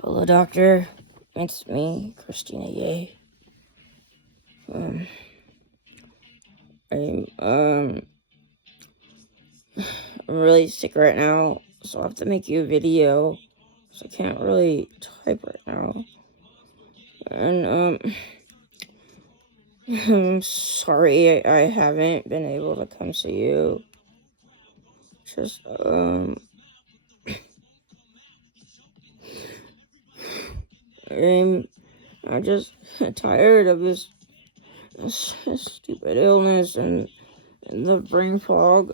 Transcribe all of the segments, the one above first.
Hello, doctor. It's me, Kristina. Yay. I'm really sick right now, so I have to make you a video. So I can't really type right now. And I'm sorry I haven't been able to come see you. Just I'm just tired of this stupid illness and the brain fog.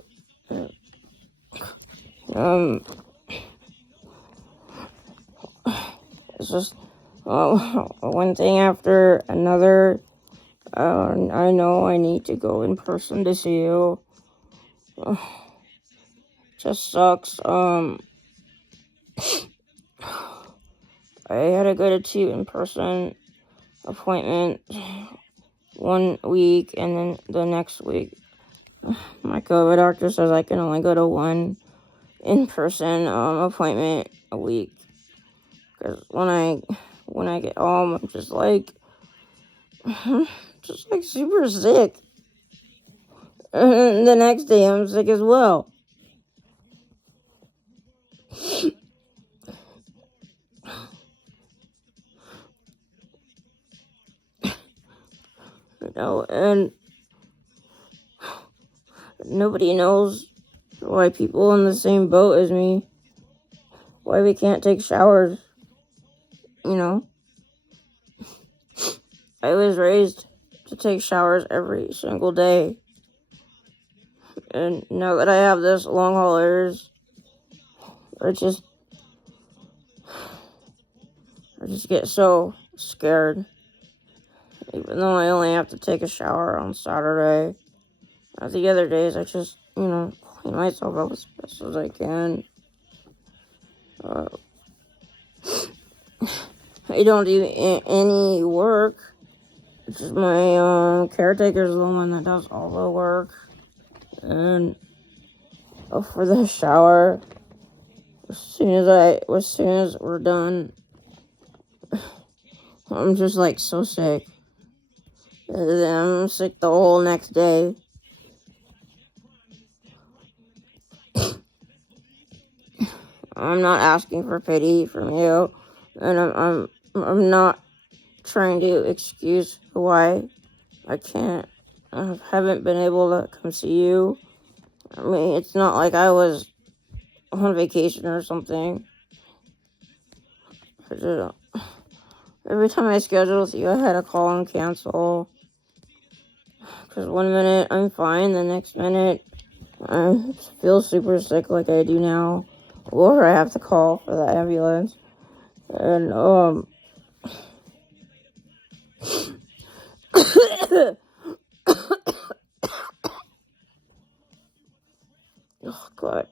It's just one thing after another. I know I need to go in person to see you. Just sucks. I had to go to 2 in-person appointment 1 week, and then the next week, my COVID doctor says I can only go to 1 in-person appointment a week. Because when I get home, I'm just like super sick. And the next day, I'm sick as well. And nobody knows why people in the same boat as me, why we can't take showers, I was raised to take showers every single day. And now that I have this long haulers, I just get so scared. Even though I only have to take a shower on Saturday. The other days, I just, clean myself up as best as I can. I don't do any work. It's just my caretaker's the one that does all the work. And for the shower, as soon as we're done, I'm just like so sick. And then I'm sick the whole next day. I'm not asking for pity from you, and I'm not trying to excuse why I haven't been able to come see you. I mean, it's not like I was on vacation or something. Every time I scheduled with you, I had to call and cancel. Because 1 minute I'm fine, the next minute I feel super sick like I do now. Or I have to call for the ambulance. And, oh, God.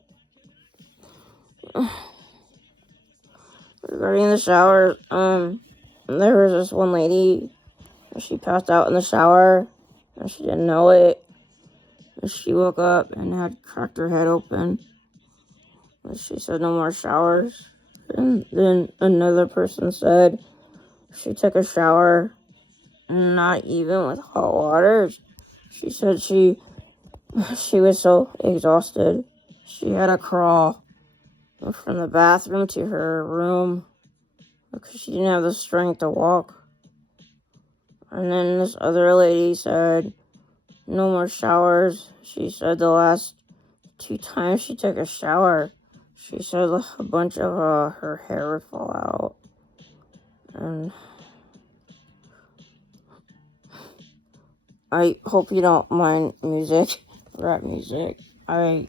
Regarding the showers, there was this one lady, she passed out in the shower, and she didn't know it. And she woke up and had cracked her head open. And she said no more showers. And then another person said she took a shower, not even with hot water. She said she was so exhausted, she had to crawl from the bathroom to her room because she didn't have the strength to walk. And then this other lady said no more showers. She said the last 2 times she took a shower, she said a bunch of her hair would fall out. And I hope you don't mind rap music. I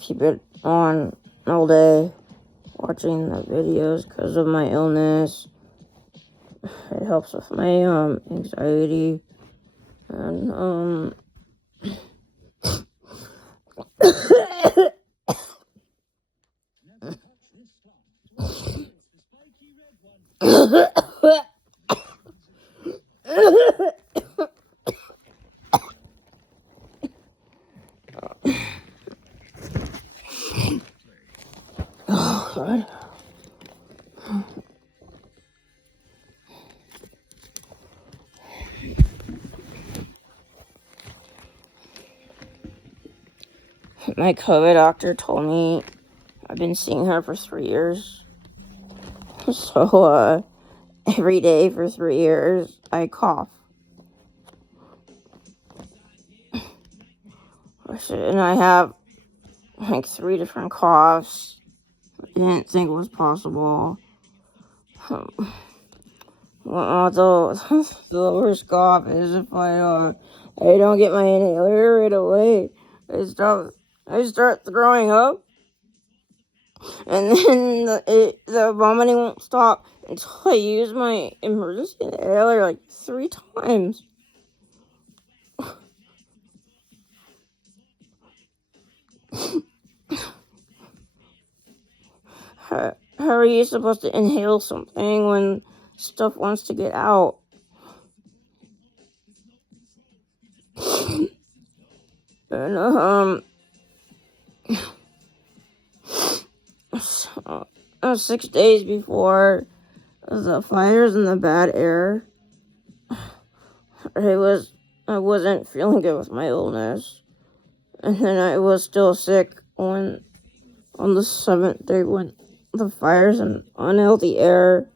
keep it on all day, watching the videos because of my illness. It helps with my anxiety, and oh God. my COVID doctor told me I've been seeing her for 3 years. So, every day for 3 years, I cough. And I have, like, 3 different coughs. I didn't think it was possible. The worst cough is if I don't get my inhaler right away. I start throwing up. And then the vomiting won't stop until I use my emergency inhaler like 3 times. How are you supposed to inhale something when stuff wants to get out? And 6 days before the fires and the bad air, I wasn't feeling good with my illness, and then I was still sick on the 7th day when the fires and unhealthy air.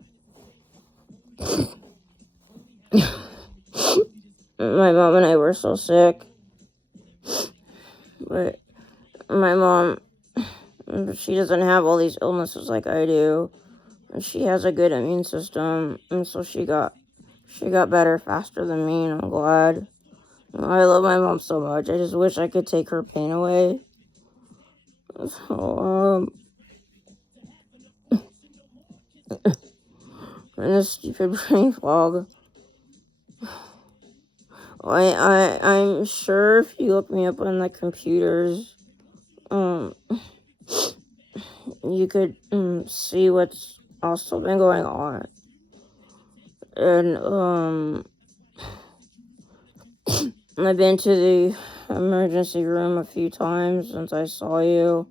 My mom and I were so sick, but my mom, she doesn't have all these illnesses like I do, and she has a good immune system, and so she got better faster than me, and I'm glad. I love my mom so much. I just wish I could take her pain away. So, and this stupid brain fog. I'm sure if you look me up on the computers, you could see what's also been going on. And I've been to the emergency room a few times since I saw you.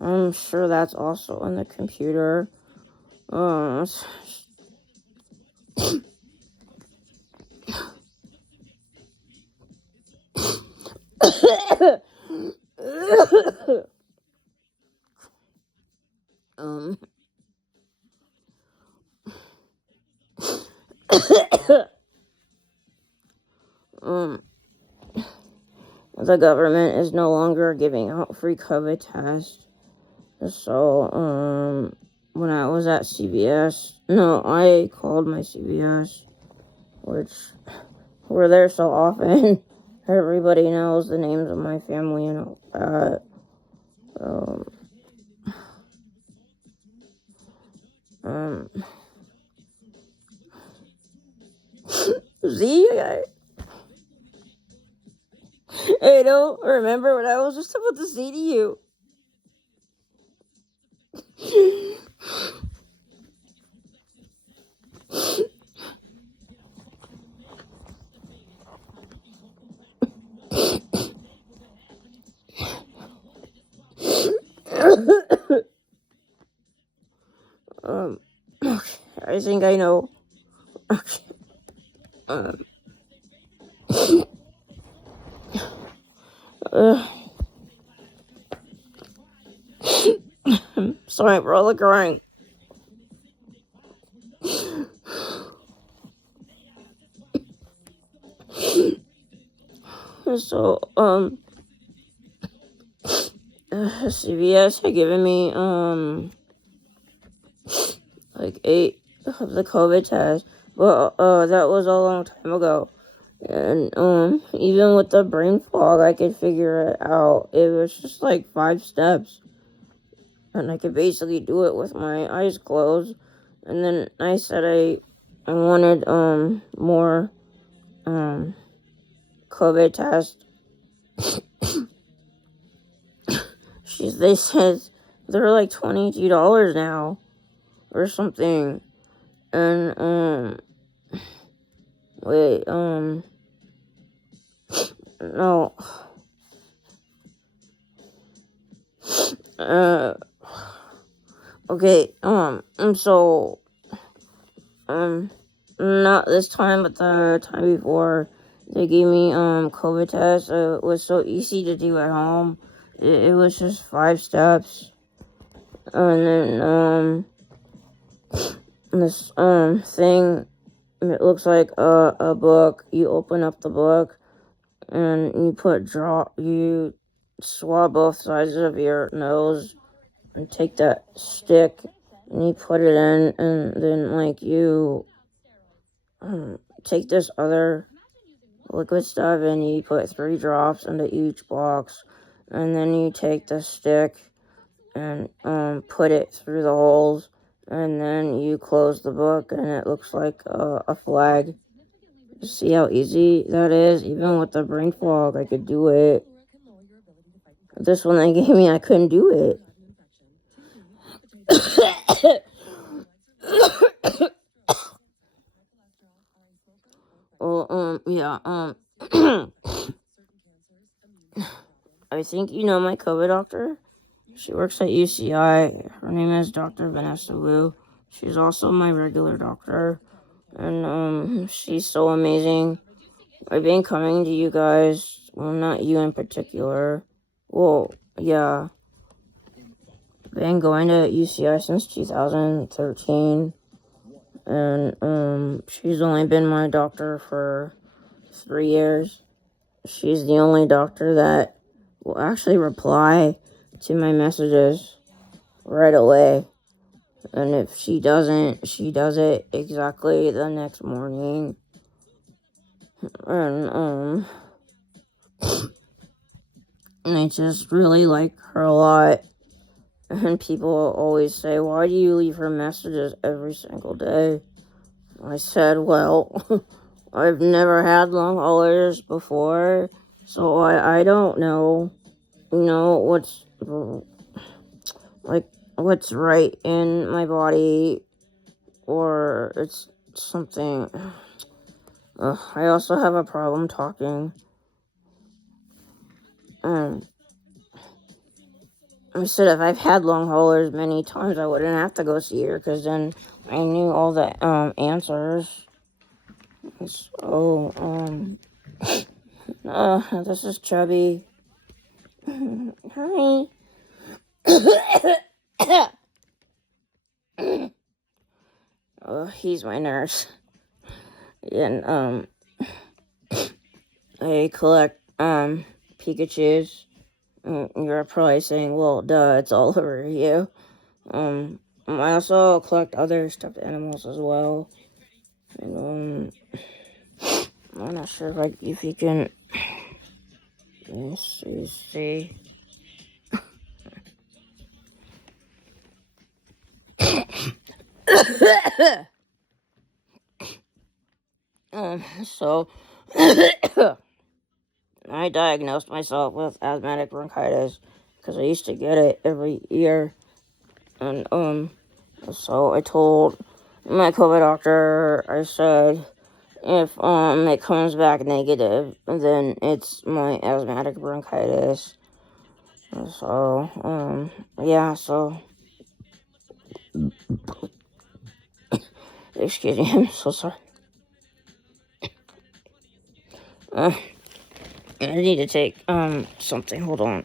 I'm sure that's also on the computer. The government is no longer giving out free COVID tests. So, when I was at CVS, I called my CVS, which we're there so often. Everybody knows the names of my family and all that. I don't remember what I was just about to say to you. Okay, I think I know. Okay. Sorry for all the crying. So, CVS had given me, like 8 of the COVID tests, but, that was a long time ago. And, even with the brain fog, I could figure it out. It was just like 5 steps. And I could basically do it with my eyes closed. And then I said I wanted, more, COVID tests. They said they're like $22 now or something. And wait, no. Okay, so not this time, but the time before, they gave me COVID tests. It was so easy to do at home. it was just 5 steps. And then, this, thing, it looks like a book. You open up the book, and you swab both sides of your nose, and take that stick, and you put it in, and then, like, you, take this other liquid stuff, and you put 3 drops into each box, and then you take the stick and put it through the holes, and then you close the book, and it looks like a flag. See how easy that is? Even with the brain fog, I could do it. This one they gave me, I couldn't do it. Well, yeah, I think you know my COVID doctor. She works at UCI. Her name is Dr. Vanessa Wu. She's also my regular doctor. And, she's so amazing. I've been coming to you guys. Well, not you in particular. Well, yeah. I've been going to UCI since 2013. And, she's only been my doctor for 3 years. She's the only doctor that will actually reply to my messages right away. And if she doesn't, she does it exactly the next morning. And I just really like her a lot. And people always say, why do you leave her messages every single day? I said, well, I've never had long haulers before, so I don't know, what's right in my body, or it's something. I also have a problem talking. I said if I've had long haulers many times, I wouldn't have to go see her, because then I knew all the answers. So, this is Chubby. Hi. He's my nurse. And, I collect, Pikachus. You're probably saying, well, duh, it's all over you. I also collect other stuffed animals as well. And, I'm not sure if you can, let's see. So, I diagnosed myself with asthmatic bronchitis because I used to get it every year. And, so I told my COVID doctor, I said, if, it comes back negative, then it's my asthmatic bronchitis. So, yeah, so, excuse me, I'm so sorry. I need to take, something, hold on.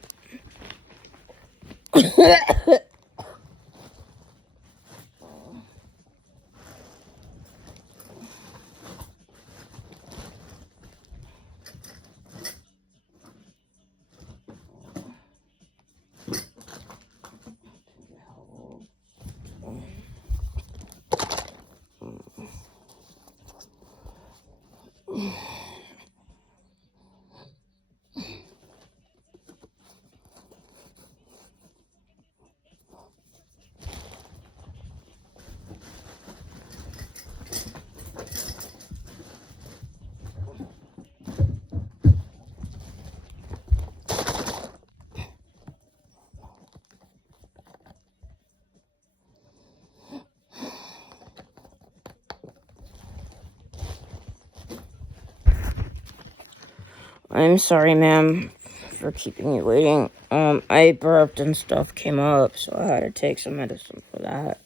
I'm sorry, ma'am, for keeping you waiting. I burped and stuff came up, so I had to take some medicine for that.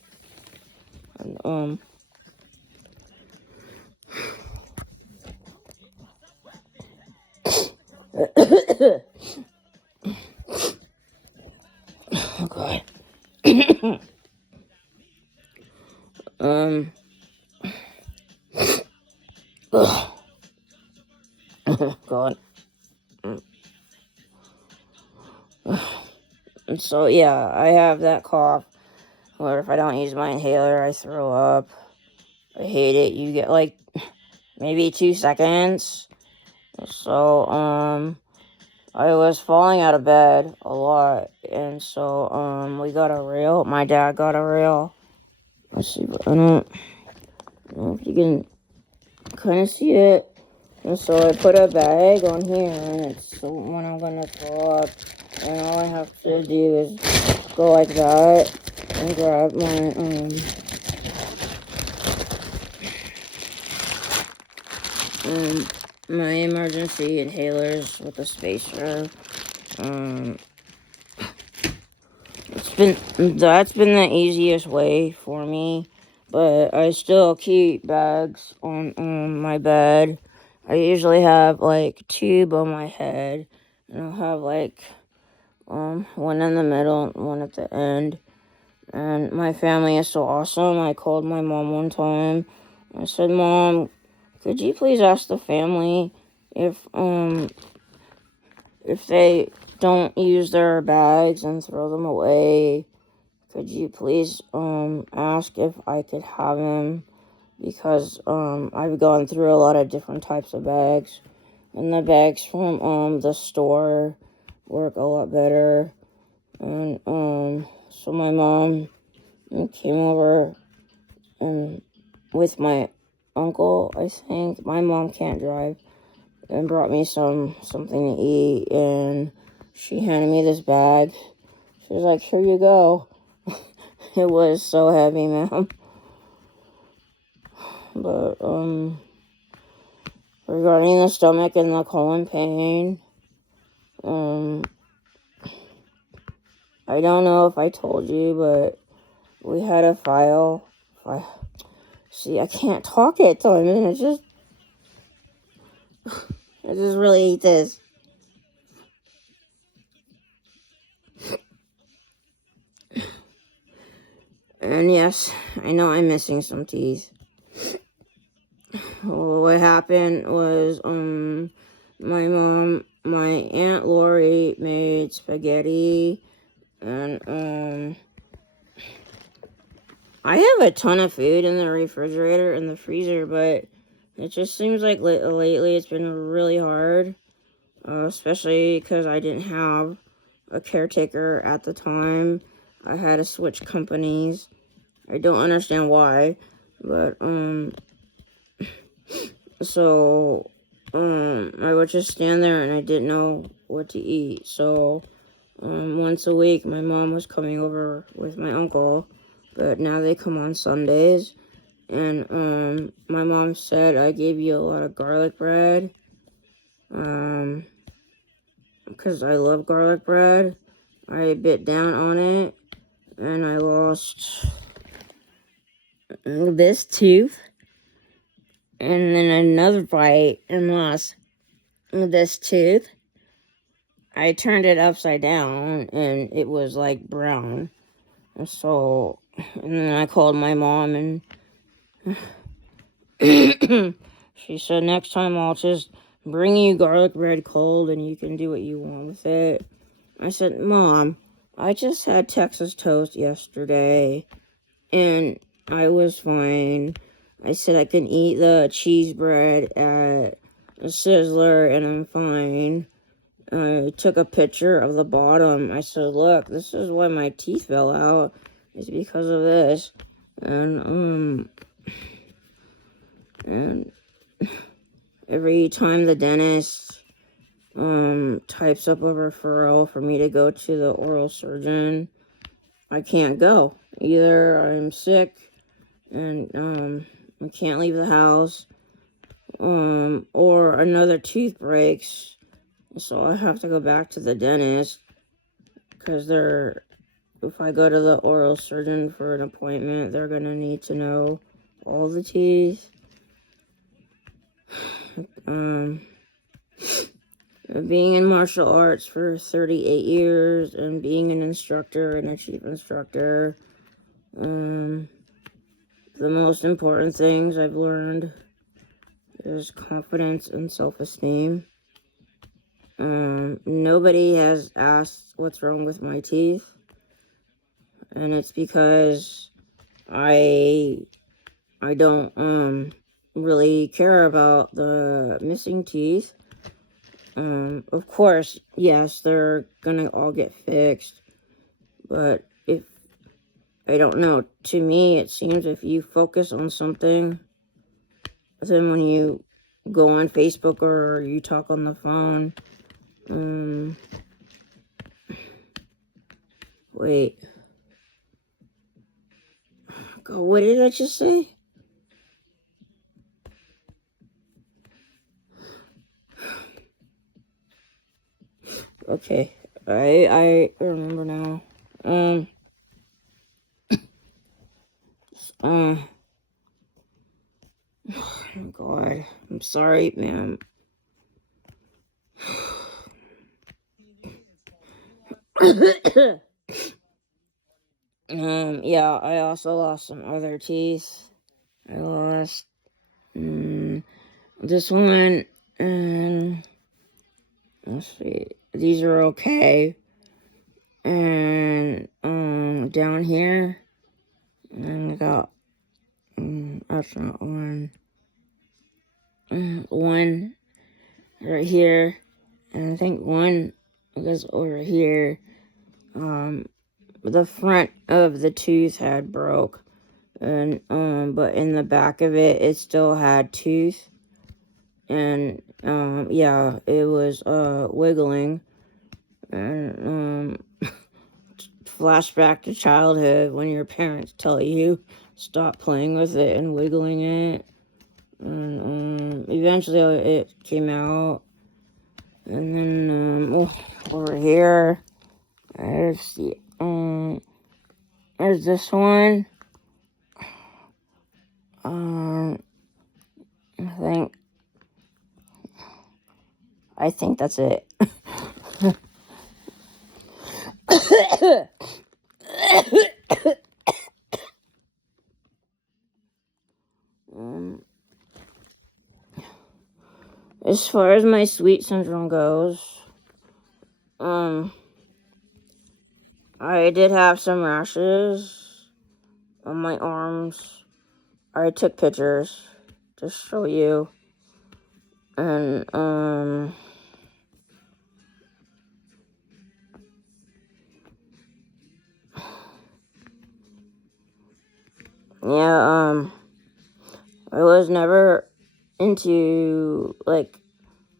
And, Oh, God. Ugh. Oh, God. And so, yeah, I have that cough. Or if I don't use my inhaler, I throw up. I hate it. You get, like, maybe 2 seconds. So, I was falling out of bed a lot. And so, we got a rail. My dad got a rail. Let's see. I don't know if you can kind of see it. And so I put a bag on here, and it's when I'm gonna throw up. And all I have to do is go like that and grab my emergency inhalers with a spacer. That's been the easiest way for me, but I still keep bags on my bed. I usually have like a tube on my head, and I'll have like one in the middle and one at the end. And my family is so awesome. I called my mom one time. I said, "Mom, could you please ask the family if they don't use their bags and throw them away, could you please ask if I could have them, because I've gone through a lot of different types of bags, and the bags from the store work a lot better." And so my mom came over and with my uncle, I think. My mom can't drive, and brought me something to eat, and she handed me this bag. She was like, "Here you go." It was so heavy, ma'am. But regarding the stomach and the colon pain, I don't know if I told you, but we had a file. See, I can't talk at times, and I just really hate this. And yes, I know I'm missing some teeth. What happened was, my Aunt Lori made spaghetti, and, I have a ton of food in the refrigerator and the freezer, but it just seems like lately it's been really hard, especially because I didn't have a caretaker at the time. I had to switch companies. I don't understand why, but, so, I would just stand there and I didn't know what to eat. So, once a week, my mom was coming over with my uncle, but now they come on Sundays. And, my mom said, "I gave you a lot of garlic bread, because I love garlic bread." I bit down on it, and I lost this tooth, and then another bite, and lost this tooth. I turned it upside down, and it was like brown. And so, and then I called my mom, and she said, "Next time I'll just bring you garlic bread cold, and you can do what you want with it." I said, "Mom, I just had Texas toast yesterday, and I was fine." I said, "I can eat the cheese bread at a Sizzler, and I'm fine." I took a picture of the bottom. I said, "Look, this is why my teeth fell out. It's because of this." And every time the dentist types up a referral for me to go to the oral surgeon, I can't go. Either I'm sick and I can't leave the house, or another tooth breaks, so I have to go back to the dentist, because if I go to the oral surgeon for an appointment, they're gonna need to know all the teeth. And being in martial arts for 38 years and being an instructor and a chief instructor. The most important things I've learned is confidence and self-esteem. Nobody has asked what's wrong with my teeth, and it's because I don't really care about the missing teeth. Of course, yes, they're gonna all get fixed, but if I don't know, to me it seems if you focus on something, then when you go on Facebook or you talk on the phone, wait, God, what did I just say? Okay, I remember now. Oh God, I'm sorry, ma'am. Yeah, I also lost some other teeth. I lost this one, and let's see, these are okay. And down here, and I got that's not one. One right here, and I think one goes over here. The front of the tooth had broke, and but in the back of it, it still had tooth, and yeah, it was wiggling, and flashback to childhood when your parents tell you stop playing with it and wiggling it, and eventually it came out, and then over here, there's this one. I think that's it. As far as my sweet syndrome goes, I did have some rashes on my arms. I took pictures to show you, and yeah, I was never into like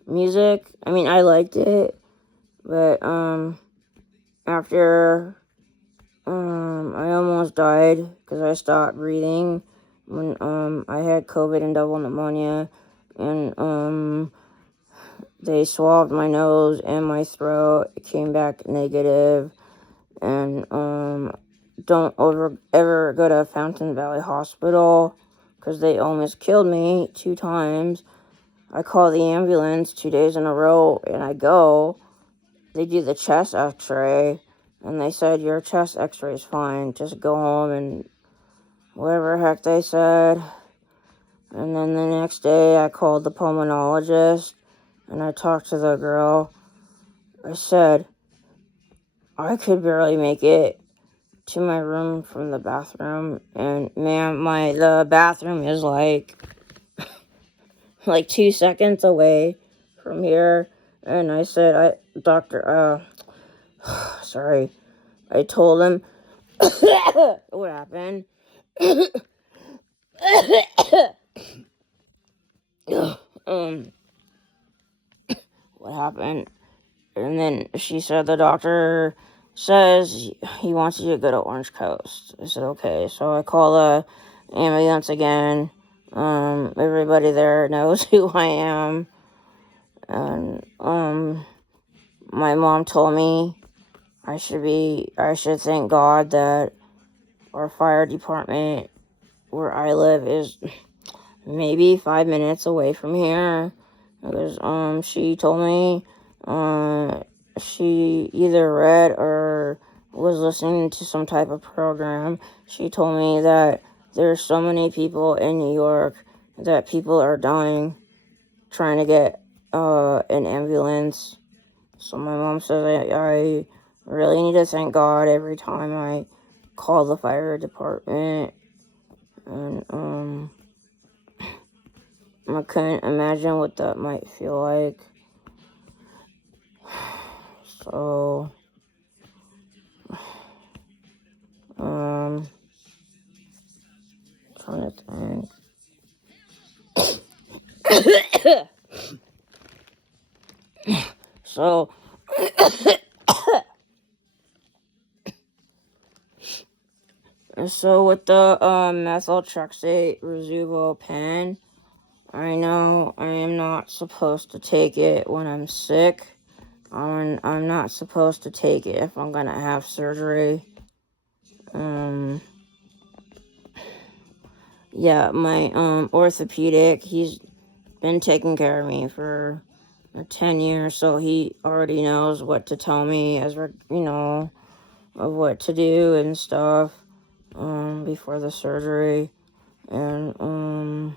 music. I mean, I liked it, but after I almost died because I stopped breathing when I had COVID and double pneumonia, and they swabbed my nose and my throat. It came back negative, and don't ever go to Fountain Valley Hospital because they almost killed me 2 times. I call the ambulance 2 days in a row, and I go. They do the chest x-ray, and they said, your chest x-ray is fine. Just go home, and whatever heck they said. And then the next day, I called the pulmonologist, and I talked to the girl. I said, I could barely make it to my room from the bathroom, and ma'am, the bathroom is like 2 seconds away from here. And I said, sorry, I told him what happened. What happened? And then she said the doctor says he wants you to go to Orange Coast. I said okay. So I call the ambulance again. Everybody there knows who I am, and my mom told me I should thank God that our fire department where I live is maybe 5 minutes away from here. Because she told me She either read or was listening to some type of program. She told me that there's so many people in New York that people are dying trying to get an ambulance. So my mom says I really need to thank God every time I call the fire department. And I couldn't imagine what that might feel like. So trying to think. So so with the methotrexate Rasuvo pen, I know I am not supposed to take it when I'm sick. I'm not supposed to take it if I'm gonna have surgery. Yeah, my orthopedic, he's been taking care of me for 10 years, so he already knows what to tell me of what to do and stuff before the surgery. And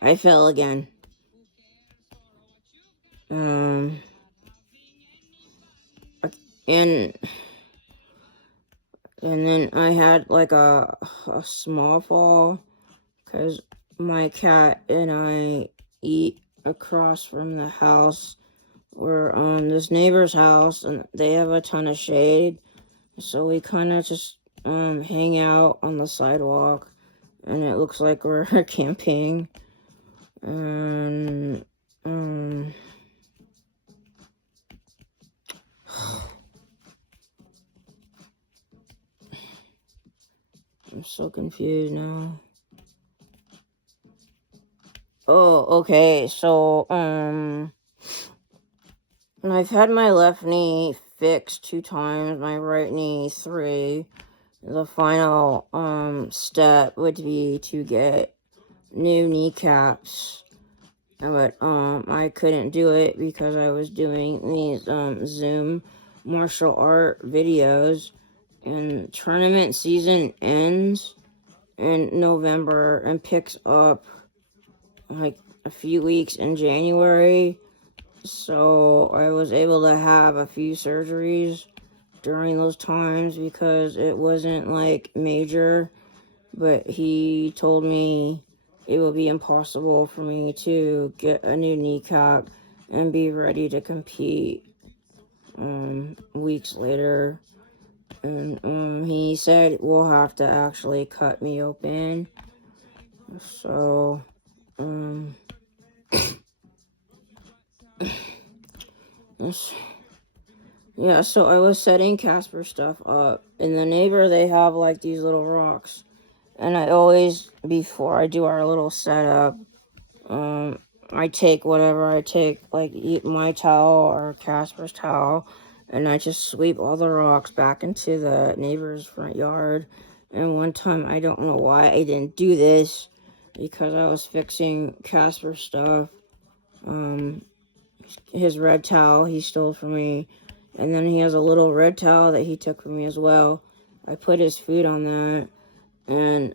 I fell again. And then I had like a small fall because my cat and I eat across from the house. We're on this neighbor's house and they have a ton of shade, so we kind of just hang out on the sidewalk, and it looks like we're camping. And I'm so confused now. Oh, okay. So I've had my left knee fixed 2 times, my right knee 3. The final step would be to get new kneecaps. But I couldn't do it because I was doing these Zoom martial art videos, and tournament season ends in November and picks up like a few weeks in January. So I was able to have a few surgeries during those times because it wasn't like major, but he told me it would be impossible for me to get a new kneecap and be ready to compete weeks later. And he said we'll have to actually cut me open. So yeah, so I was setting Casper stuff up. In the neighbor, they have like these little rocks. And I always, before I do our little setup, I take whatever I take, like my towel or Casper's towel, and I just sweep all the rocks back into the neighbor's front yard. And one time, I don't know why I didn't do this, because I was fixing Casper's stuff. His red towel he stole from me, and then he has a little red towel that he took from me as well. I put his food on that, and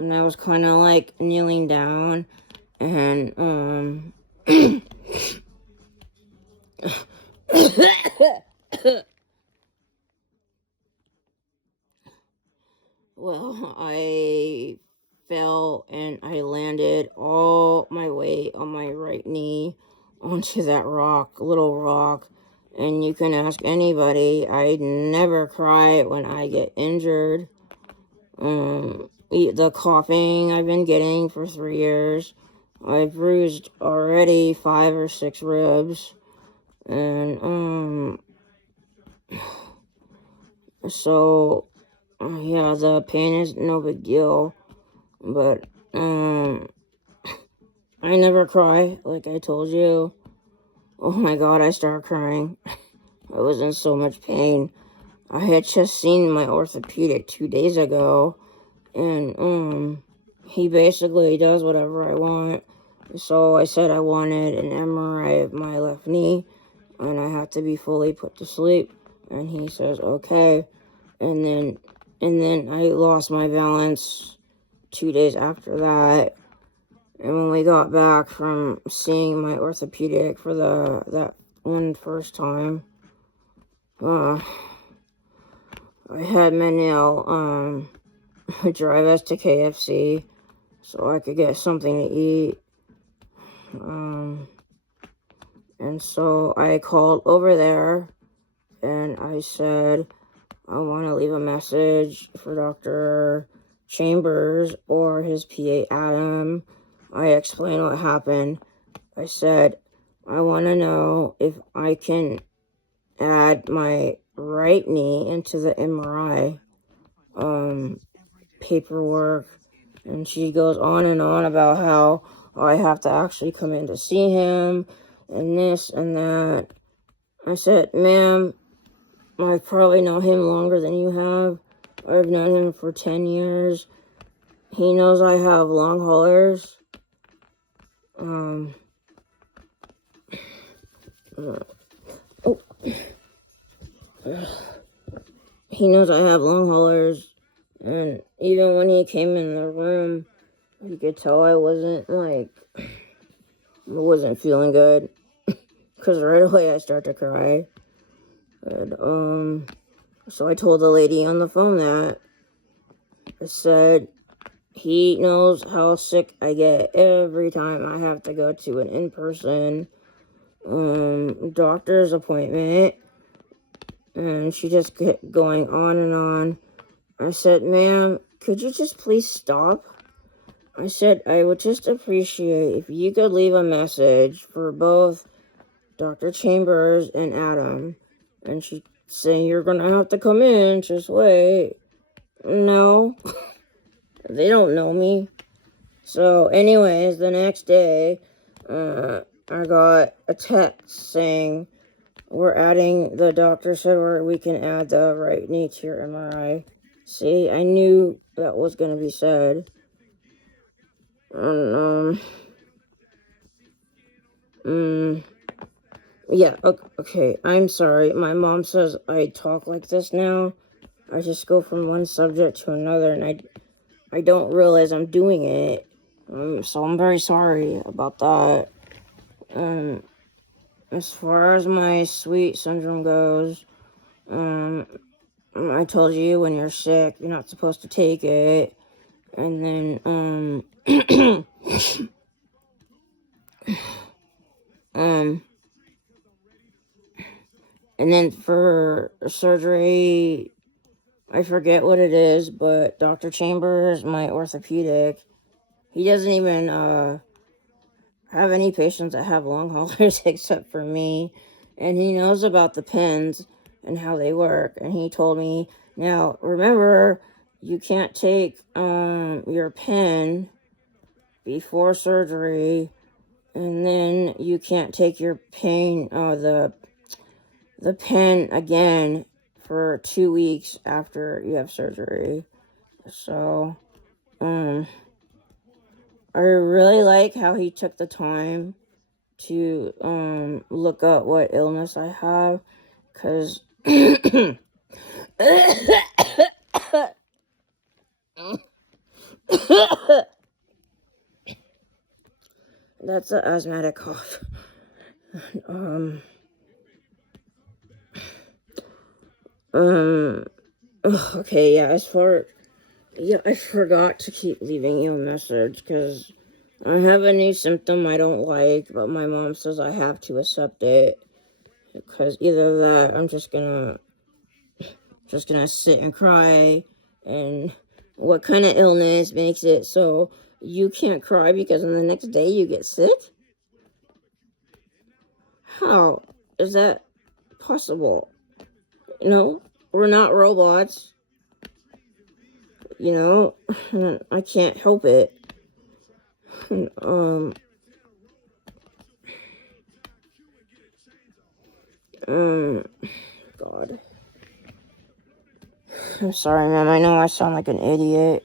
I was kind of like kneeling down, and well, I fell and I landed all my weight on my right knee onto that little rock. And you can ask anybody, I never cry when I get injured. The coughing I've been getting for 3 years, I've bruised already 5 or 6 ribs. And so yeah, the pain is no big deal, but I never cry, like I told you. Oh my God, I started crying. I was in so much pain. I had just seen my orthopedic 2 days ago, and he basically does whatever I want. So I said I wanted an MRI of my left knee, and I have to be fully put to sleep. And he says, okay. And then I lost my balance 2 days after that. And when we got back from seeing my orthopedic for that one first time, I had Manel drive us to KFC so I could get something to eat. And so I called over there and I said, I want to leave a message for Dr. Chambers or his PA Adam. I explained what happened. I said, I want to know if I can add my right knee into the MRI paperwork. And she goes on and on about how I have to actually come in to see him and this and that. I said, ma'am, I probably know him longer than you have. I've known him for 10 years. He knows I have long haulers. He knows I have long haulers. And even when he came in the room, you could tell I wasn't feeling good. Because right away I start to cry. And, so I told the lady on the phone that. I said, he knows how sick I get every time I have to go to an in-person doctor's appointment. And she just kept going on and on. I said, ma'am, could you just please stop? I said, I would just appreciate if you could leave a message for both Dr. Chambers and Adam. And she said, you're going to have to come in, just wait. No, they don't know me. So anyways, the next day, I got a text saying, the doctor said we can add the right knee to your MRI. See, I knew that was going to be said. And, yeah, okay, I'm sorry. My mom says I talk like this now. I just go from one subject to another, and I don't realize I'm doing it. So I'm very sorry about that. As far as my sweet syndrome goes, I told you when you're sick, you're not supposed to take it. And then, and then for surgery, I forget what it is, but Dr. Chambers, my orthopedic, he doesn't even have any patients that have long haulers except for me. And he knows about the pens and how they work. And he told me, now, remember, you can't take your pen before surgery, and then you can't take your the pen again for 2 weeks after you have surgery. So, I really like how he took the time to look up what illness I have, because that's an asthmatic cough. Okay, yeah, I forgot to keep leaving you a message, because I have a new symptom I don't like, but my mom says I have to accept it, because either that, I'm just gonna sit and cry, and what kind of illness makes it so you can't cry because on the next day you get sick? How is that possible? You know, we're not robots. You know, I can't help it. God. I'm sorry, ma'am. I know I sound like an idiot.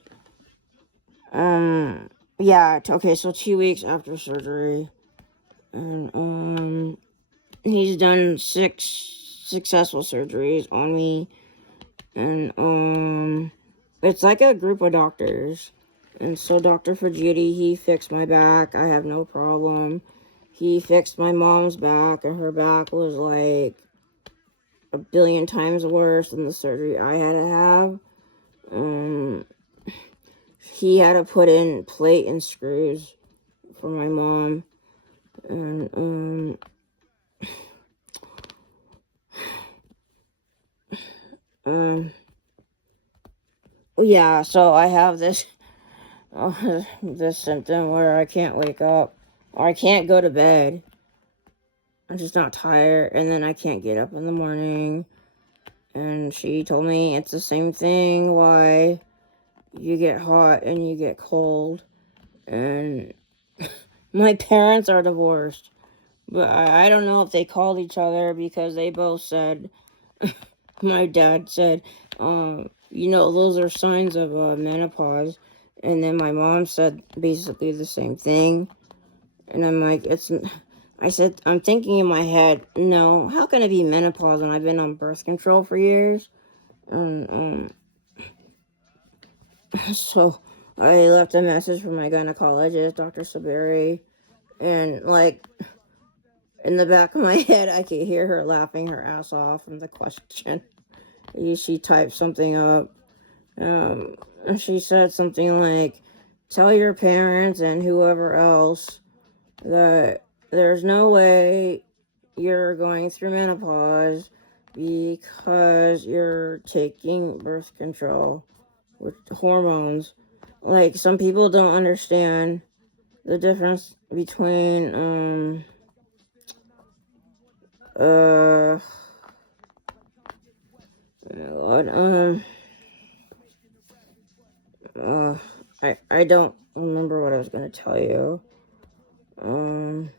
yeah, okay, so 2 weeks after surgery, and he's done 6 successful surgeries on me, and it's like a group of doctors. And so Dr. Fujiti, he fixed my back. I have no problem. He fixed my mom's back, and her back was like a billion times worse than the surgery I had to have. He had to put in plate and screws for my mom, and yeah, so I have this this symptom where I can't wake up, or I can't go to bed. I'm just not tired, and then I can't get up in the morning. And she told me it's the same thing why you get hot and you get cold. And my parents are divorced, but I don't know if they called each other, because they both said, my dad said, those are signs of menopause. And then my mom said basically the same thing. And I'm like, I said, I'm thinking in my head, no, how can it be menopause when I've been on birth control for years? So I left a message for my gynecologist, Dr. Saberi, and like in the back of my head, I could hear her laughing her ass off from the question. She typed something up. She said something like, tell your parents and whoever else that there's no way you're going through menopause because you're taking birth control with hormones. Like, some people don't understand the difference between I don't remember what I was going to tell you. And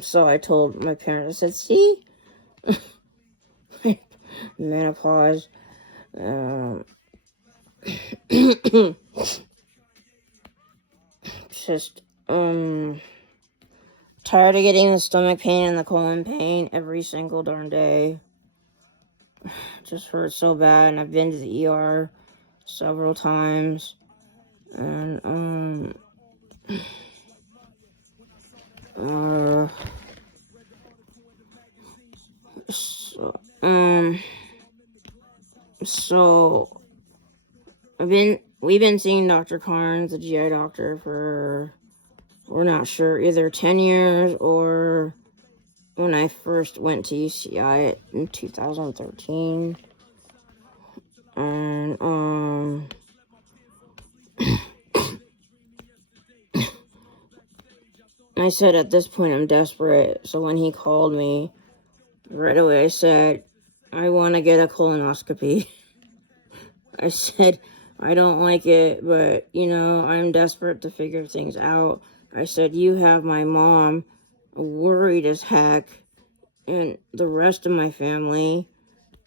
so I told my parents, I said, see? Menopause. Just, tired of getting the stomach pain and the colon pain every single darn day. Just hurts so bad, and I've been to the ER several times. And, so we've been seeing Dr. Carnes, the GI doctor, for, we're not sure, either 10 years or when I first went to UCI in 2013. And, I said at this point I'm desperate, so when he called me, right away I said, I want to get a colonoscopy. I said, I don't like it, but, I'm desperate to figure things out. I said, you have my mom worried as heck, and the rest of my family,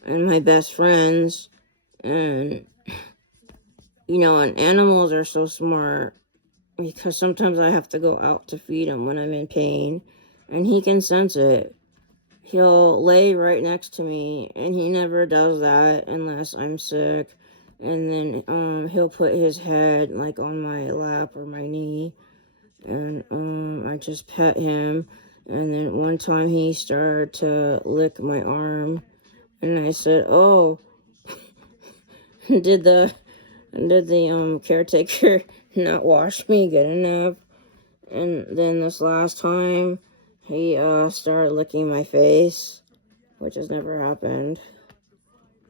and my best friends, and, and animals are so smart, because sometimes I have to go out to feed him when I'm in pain, and he can sense it. He'll lay right next to me, and he never does that unless I'm sick. And then he'll put his head like on my lap or my knee, and I just pet him. And then one time he started to lick my arm, and I said, "Oh, did the caretaker not wash me good enough?" And then this last time, he started licking my face, which has never happened.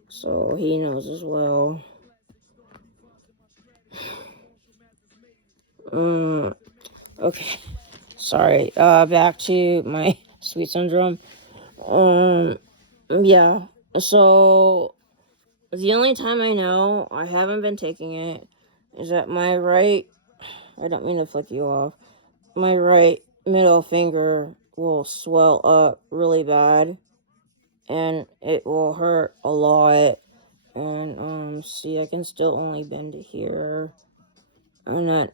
So he knows as well. Okay. Sorry. Back to my sweet syndrome. Yeah. So the only time I know I haven't been taking it is that my right, I don't mean to flick you off, my right middle finger will swell up really bad, and it will hurt a lot. And see, I can still only bend to here. I'm not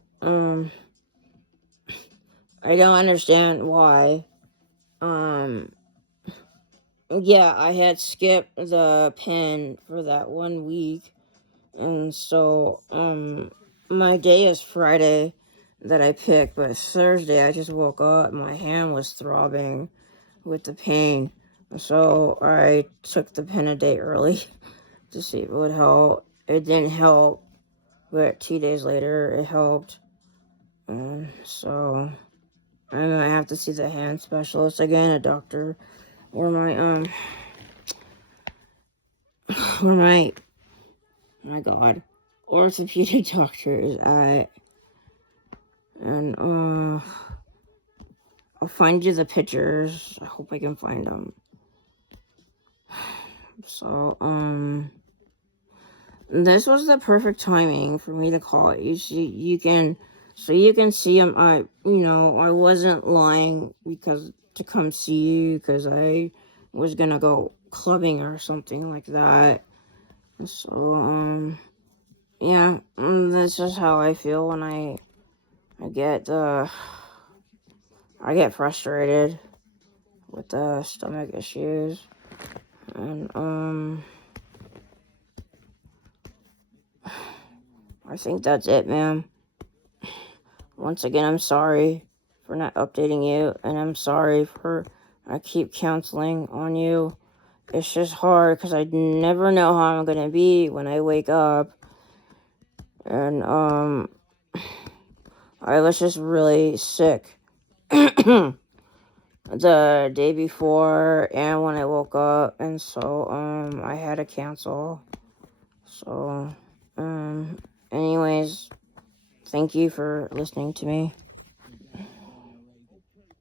I don't understand why. Yeah, I had skipped the pen for that 1 week, and so, my day is Friday that I picked, but Thursday I just woke up, my hand was throbbing with the pain, so I took the pen a day early to see if it would help. It didn't help, but 2 days later it helped, so I might have to see the hand specialist again, a doctor, or my God, orthopedic doctor is at, and I'll find you the pictures. I hope I can find them. So, this was the perfect timing for me to call it. You can see him. I wasn't lying to come see you because I was gonna go clubbing or something like that. So, yeah, this is how I feel when I get frustrated with the stomach issues, and I think that's it, ma'am. Once again, I'm sorry for not updating you, and I'm sorry for I keep counseling on you. It's just hard because I never know how I'm gonna be when I wake up, and I was just really sick the day before and when I woke up, and so I had to cancel. So anyways, thank you for listening to me.